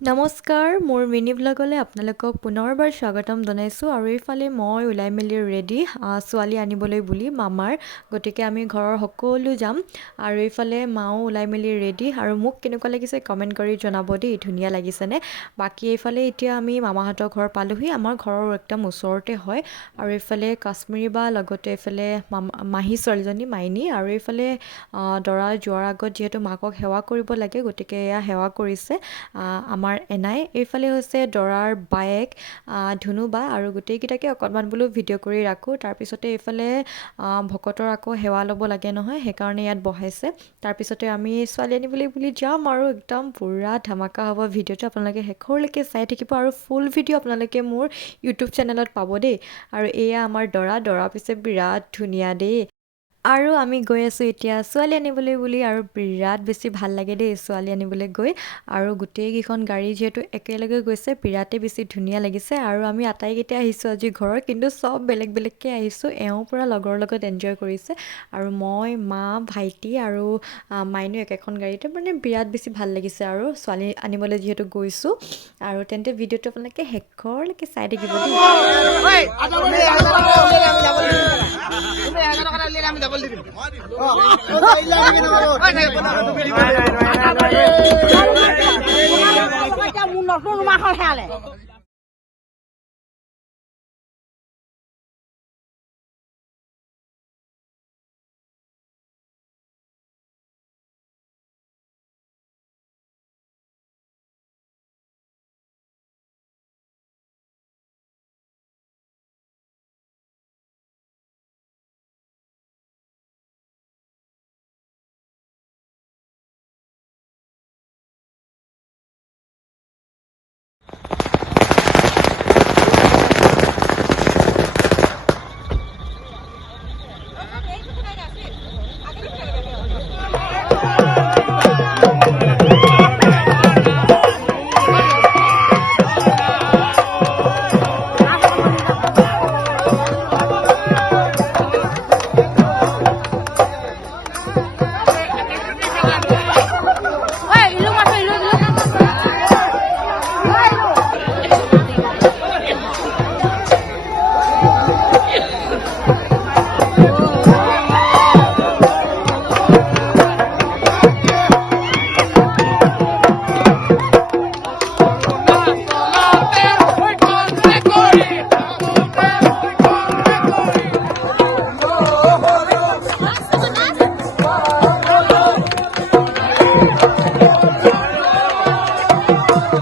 নমস্কাৰ মোৰ মিনি ব্লগলৈ আপোনালোকক পুনৰবাৰ স্বাগতম জনাইছোঁ আৰু এইফালে মই ওলাই মেলি ৰেডি ছোৱালী আনিবলৈ বুলি মামাৰ গতিকে আমি ঘৰৰ সকলো যাম আৰু এইফালে মাও ওলাই মেলি ৰেডি আৰু মোক কেনেকুৱা লাগিছে কমেণ্ট কৰি জনাব দেই ধুনীয়া লাগিছেনে? বাকী এইফালে এতিয়া আমি মামাহঁতৰ ঘৰ পালোহি আমাৰ ঘৰৰ একদম ওচৰতে হয় আৰু এইফালে কাশ্মীৰী বা লগতে এইফালে মামা মাহী ছোৱালীজনী মাইনী আৰু এইফালে দৰা যোৱাৰ আগত যিহেতু মাকক সেৱা কৰিব লাগে গতিকে এয়া সেৱা কৰিছে আমাৰ আমাৰ এনাই। এইফালে হৈছে দৰাৰ বায়েক ধুনু বা আৰু গোটেইকেইটাকে অকণমান বোলো ভিডিঅ' কৰি ৰাখোঁ। তাৰপিছতে এইফালে ভকতৰ আকৌ সেৱা ল'ব লাগে নহয় সেইকাৰণে ইয়াত বহাইছে। তাৰপিছতে আমি ছোৱালী আনিবলৈ বুলি যাম আৰু একদম পূৰা ধামাকা হ'ব ভিডিঅ'টো। আপোনালোকে শেষৰলৈকে চাই থাকিব আৰু ফুল ভিডিঅ' আপোনালোকে মোৰ ইউটিউব চেনেলত পাব দেই। আৰু এয়া আমাৰ দৰা দৰা পিছে বিৰাট ধুনীয়া দেই। আৰু আমি গৈ আছোঁ এতিয়া ছোৱালী আনিবলৈ বুলি আৰু বিৰাট বেছি ভালো লাগে দেই ছোৱালী আনিবলৈ গৈ আৰু গোটেইকেইখন গাড়ী যিহেতু একেলগে গৈছে বিৰাটেই বেছি ধুনীয়া লাগিছে আৰু আমি আটাইকেইটাই আহিছোঁ আজি ঘৰৰ কিন্তু চব বেলেগ বেলেগকৈ আহিছোঁ এওঁ পূৰা লগৰ লগত এনজয় কৰিছে আৰু মই মা ভাইটি আৰু মাইনু একেখন গাড়ীতে মানে বিৰাট বেছি ভালো লাগিছে আৰু ছোৱালী আনিবলৈ যিহেতু গৈছোঁ আৰু তেন্তে ভিডিঅ'টো আপোনালোকে শেষৰলৈকে চাই থাকিব দেই মুন্নত মাখন খেয়ালে ¡Bravo!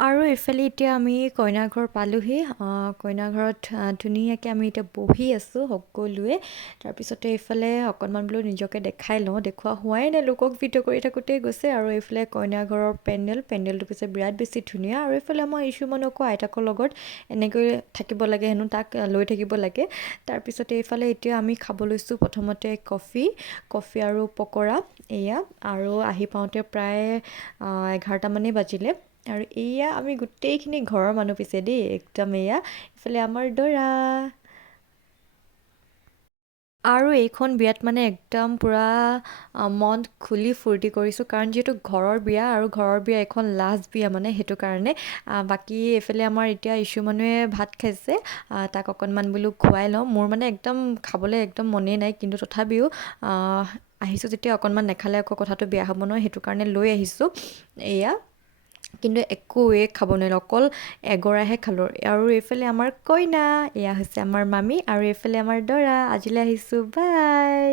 আৰু এইফালে এতিয়া আমি কইনা ঘৰ পালোহি কইনা ঘৰত ধুনীয়াকৈ আমি এতিয়া বহি আছোঁ সকলোৱে। তাৰপিছতে এইফালে অকণমান বোলো নিজকে দেখাই লওঁ। দেখুওৱা হোৱাই নাই লোকক ভিডিঅ' কৰি থাকোঁতেই গৈছে। আৰু এইফালে কইনা ঘৰৰ পেণ্ডেল, পেণ্ডেলটো পিছে বিৰাট বেছি ধুনীয়া। আৰু এইফালে মই ইছুমনকো, আইতাকৰ লগত এনেকৈ থাকিব লাগে হেনো, তাক লৈ থাকিব লাগে। তাৰপিছতে এইফালে এতিয়া আমি খাব লৈছোঁ প্ৰথমতে কফি কফি আৰু পকৰা, এয়া। আৰু আহি পাওঁতে প্ৰায় এঘাৰটামানেই বাজিলে। আৰু এয়া আমি গোটেইখিনি ঘৰৰ মানুহ পিছে দেই একদম এয়া। ইফালে আমাৰ দৰা। আৰু এইখন বিয়াত মানে একদম পূৰা মন খুলি ফূৰ্তি কৰিছোঁ কাৰণ যিহেতু ঘৰৰ বিয়া আৰু ঘৰৰ বিয়া এখন লাষ্ট বিয়া মানে সেইটো কাৰণে। বাকী এইফালে আমাৰ এতিয়া ইছ্যু মানুহে ভাত খাইছে তাক অকণমান বোলো খুৱাই লওঁ। মোৰ মানে একদম খাবলৈ একদম মনেই নাই কিন্তু তথাপিও আহিছোঁ যেতিয়া অকণমান নেখালে আকৌ কথাটো বেয়া হ'ব নহয় সেইটো কাৰণে লৈ আহিছোঁ। এয়া। কিন্তু একোৱে খাব নোৱাৰিলোঁ অকল এগৰাহে খালোঁ। আৰু এইফালে আমাৰ কইনা এয়া হৈছে আমাৰ মামী আৰু এইফালে আমাৰ দৰা। আজিলৈ আহিছোঁ বাই